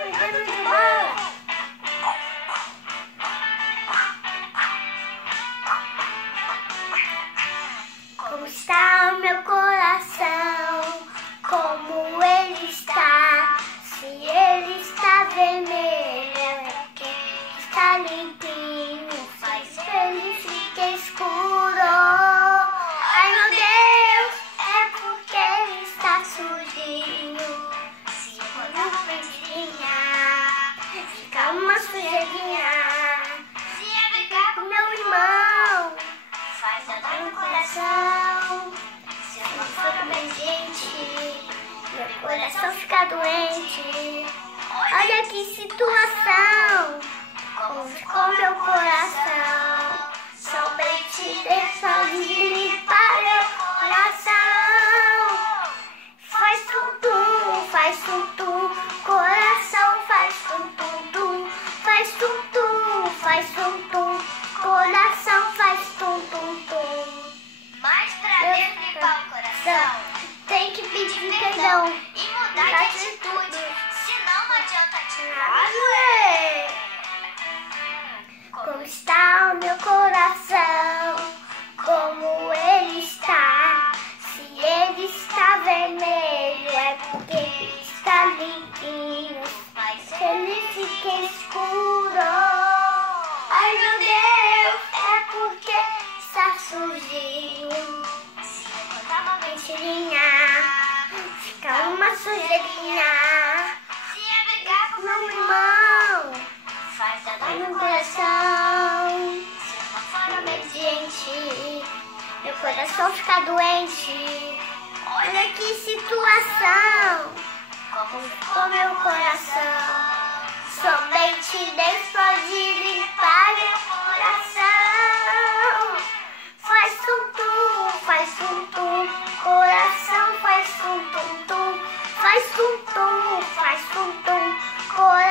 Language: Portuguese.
Correndo de bola. Como está o meu coração? Como ele está? Se ele está vermelho, é porque está limpinho. Se ele fica escuro, ai meu Deus, é porque ele está sujinho. Se for uma sujeirinha, fica uma sujeirinha. Se é brigar com meu irmão, faz eu dar no coração. Se eu não for bem gente, meu coração fica doente. Olha que situação, como ficou meu coração. Somente deixa de limpar meu coração. Faz tum-tum, faz tum-tum, coração faz tum-tum-tum. Faz tum-tum, faz tum-tum, coração faz tum-tum-tum. Mas pra limpar o coração, tem que pedir perdão e mudar de atitude, senão não adianta tirar. Como está o meu coração? Como ele está? Se ele está vermelho, é porque ele está limpinho. Mas se ele fica escuro, ai meu Deus, é porque está sujinho. Se eu botar uma Mentirinha, fica uma sujeirinha. se é brigar com Meu irmão, faz a vai dor no no coração. coração. Se eu não for Obediente, meu coração fica doente. Olha que situação, como ficou meu coração. Somente Deus pode limpar meu coração. Faz tum-tum, faz tum-tum, coração faz tum-tum-tum. Faz tum-tum, faz tum-tum, coração.